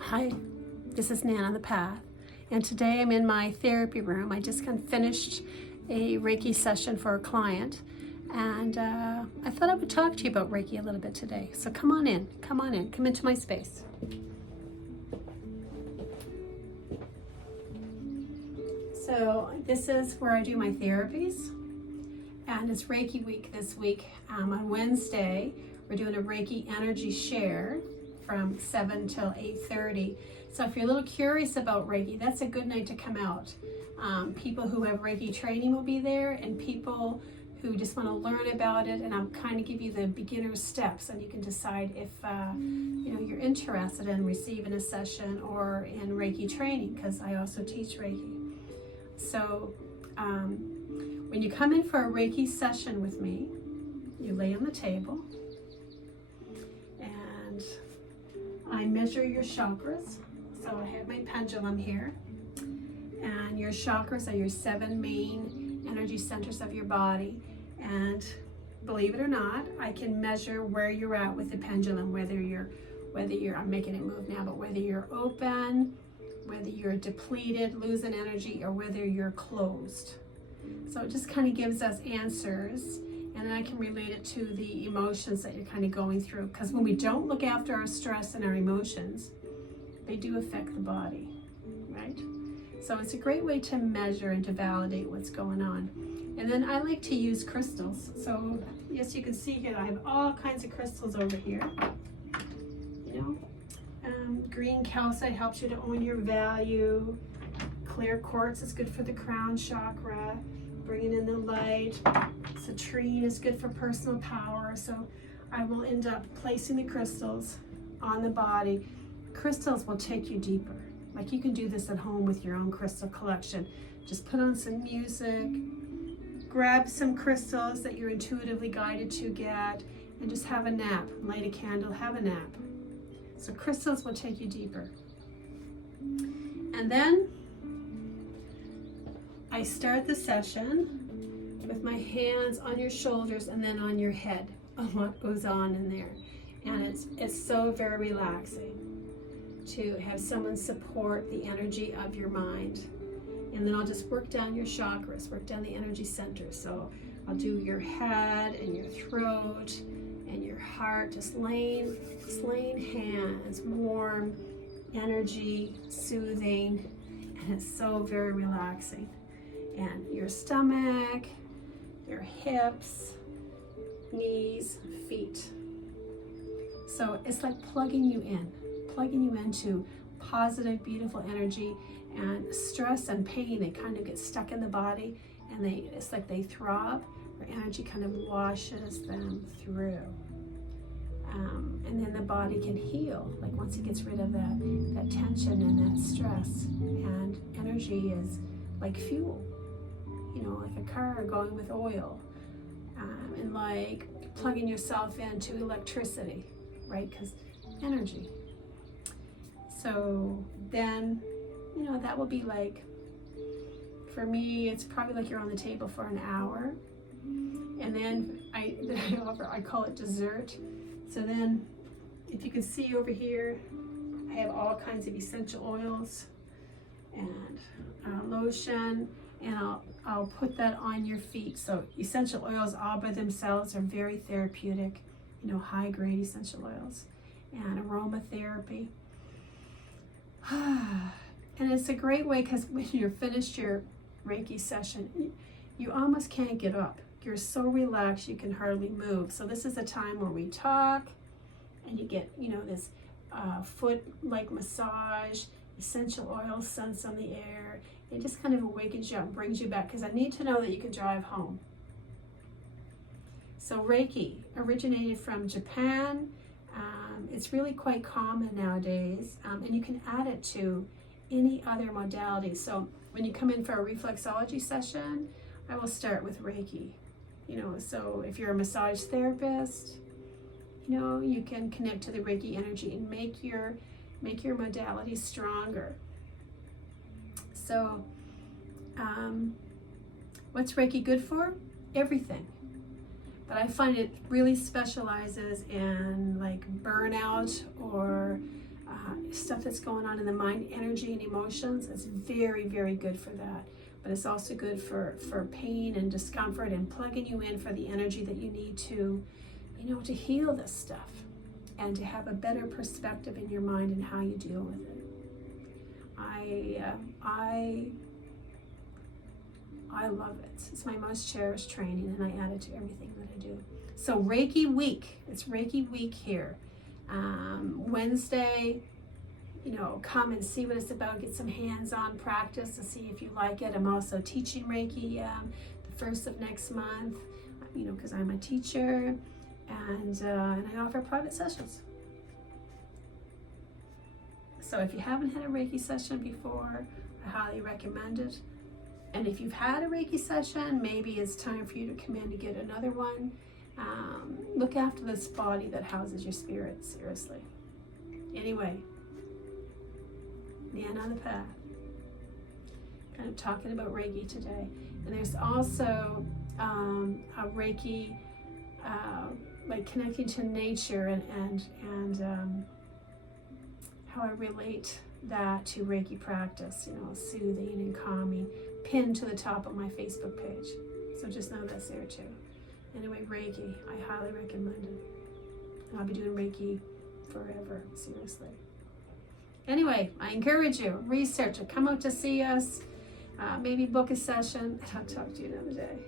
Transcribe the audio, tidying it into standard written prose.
Hi, this is Nan on the Path, and today I'm in my therapy room. I just kind of finished a Reiki session for a client, and I thought I would talk to you about Reiki a little bit today. So come on in, come into my space. So this is where I do my therapies, and it's Reiki week this week. On Wednesday, we're doing a Reiki energy share from 7 till 8:30. So if you're a little curious about Reiki, that's a good night to come out. People who have Reiki training will be there, and people who just want to learn about it, and I'll kind of give you the beginner's steps, and you can decide if you're interested in receiving a session or in Reiki training, because I also teach Reiki. So when you come in for a Reiki session with me, you lay on the table, and I measure your chakras. So I have my pendulum here, and your chakras are your 7 main energy centers of your body. And believe it or not, I can measure where you're at with the pendulum, whether you're, I'm making it move now, but whether you're open, whether you're depleted, losing energy, or whether you're closed. So it just kind of gives us answers, and then I can relate it to the emotions that you're kind of going through. Because when we don't look after our stress and our emotions, they do affect the body, right? So it's a great way to measure and to validate what's going on. And then I like to use crystals. So yes, you can see here I have all kinds of crystals over here. Green calcite helps you to own your value. Clear quartz is good for the crown chakra, bringing in the light. Citrine is good for personal power. So I will end up placing the crystals on the body. Crystals will take you deeper. Like, you can do this at home with your own crystal collection. Just put on some music, grab some crystals that you're intuitively guided to get, and just have a nap. Light a candle, have a nap. So crystals will take you deeper. And then I start the session with my hands on your shoulders and then on your head, on what goes on in there. And it's so very relaxing to have someone support the energy of your mind. And then I'll just work down your chakras, work down the energy centers. So I'll do your head and your throat and your heart, just laying hands, warm energy, soothing, and it's so very relaxing. And your stomach, your hips, knees, feet. So it's like plugging you into positive, beautiful energy. And stress and pain, they kind of get stuck in the body, and it's like they throb. Our energy kind of washes them through. And then the body can heal, like once it gets rid of that tension and that stress. And energy is like fuel, like a car going with oil, and like plugging yourself into electricity, right? Because energy. So then, that will be like, for me, it's probably like you're on the table for an hour. And then I call it dessert. So then, if you can see over here, I have all kinds of essential oils and lotion, and I'll put that on your feet. So essential oils all by themselves are very therapeutic, high grade essential oils, and aromatherapy. And it's a great way, because when you're finished your Reiki session, you almost can't get up. You're so relaxed you can hardly move. So this is a time where we talk, and you get, this foot-like massage, essential oil scents on the air. It just kind of awakens you up and brings you back, because I need to know that you can drive home. So Reiki originated from Japan. It's really quite common nowadays, and you can add it to any other modality. So when you come in for a reflexology session, I will start with Reiki. So if you're a massage therapist, you can connect to the Reiki energy and make your modality stronger. So what's Reiki good for? Everything. But I find it really specializes in like burnout or stuff that's going on in the mind, energy and emotions. It's very, very good for that. But it's also good for pain and discomfort and plugging you in for the energy that you need to, to heal this stuff and to have a better perspective in your mind and how you deal with it. I love it. It's my most cherished training, and I add it to everything that I do. So Reiki week. It's Reiki week here. Wednesday, come and see what it's about. Get some hands-on practice to see if you like it. I'm also teaching Reiki the 1st of next month, because I'm a teacher, and I offer private sessions. So if you haven't had a Reiki session before, I highly recommend it. And if you've had a Reiki session, maybe it's time for you to come in to get another one. Look after this body that houses your spirit, seriously. Anyway, man on the path. Kind of talking about Reiki today. And there's also a Reiki, like connecting to nature and how I relate that to Reiki practice, soothing and calming, pinned to the top of my Facebook page. So just know that's there too. Anyway, Reiki, I highly recommend it. And I'll be doing Reiki forever, seriously. Anyway, I encourage you, research it, come out to see us, maybe book a session, and I'll talk to you another day.